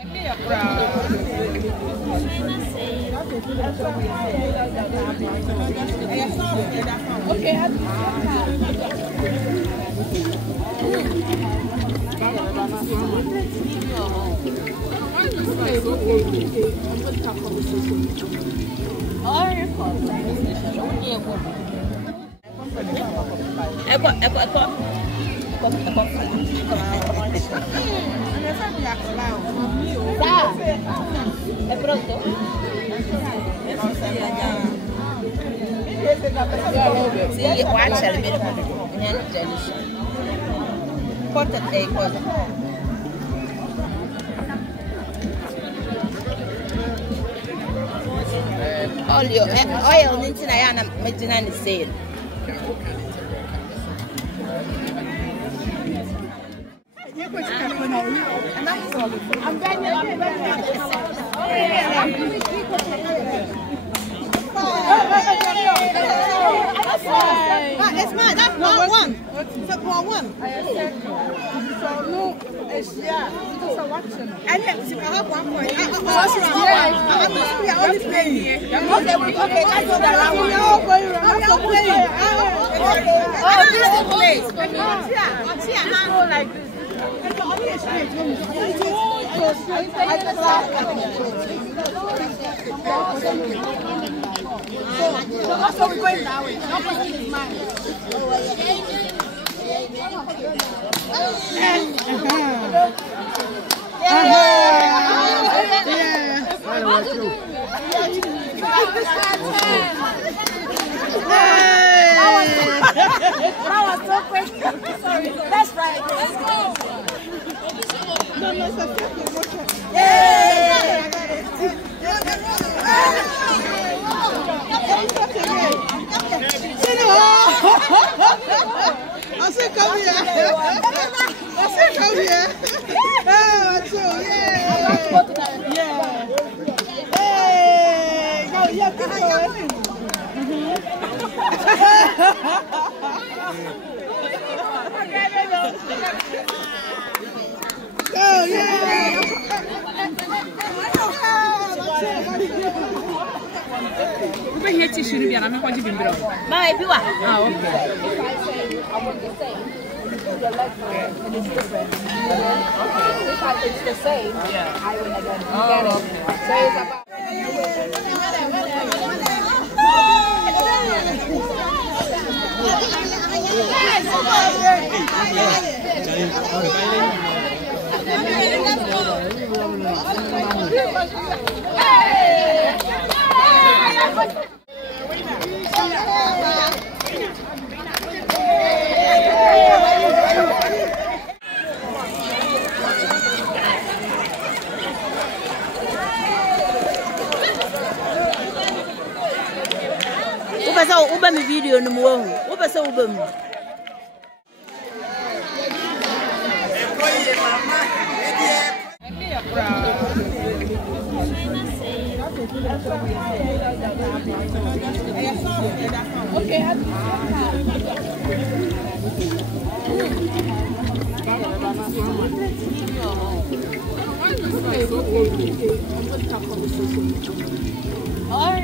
È pronto? Sì, qua c'è almeno neanche gellish. Portate cosa? Olio, oil ninti na yana medina ni sale. It's mine. That's part one. It's part one. No, it's and then I have 1 point. I'm only playing here. Okay, let's go that one. This is place. Go like this. So we're going that way. Nobody is mine. That was so quick. Sorry. That's right. Let's go. No, it's a emotion. Yeah. I said, come here. I said, come here. Oh, true. Yeah. Hey, go, yeah, go. Oh, yeah. Come here tissue ni biara me kwaji bimbiro. Mama biwa. Ah, okay. I want the same. The leg and it's different. If it's the same, I win again. You get it? So it's about. Uba mi video no mo hu. Uba se uba mu. Okay. Oh,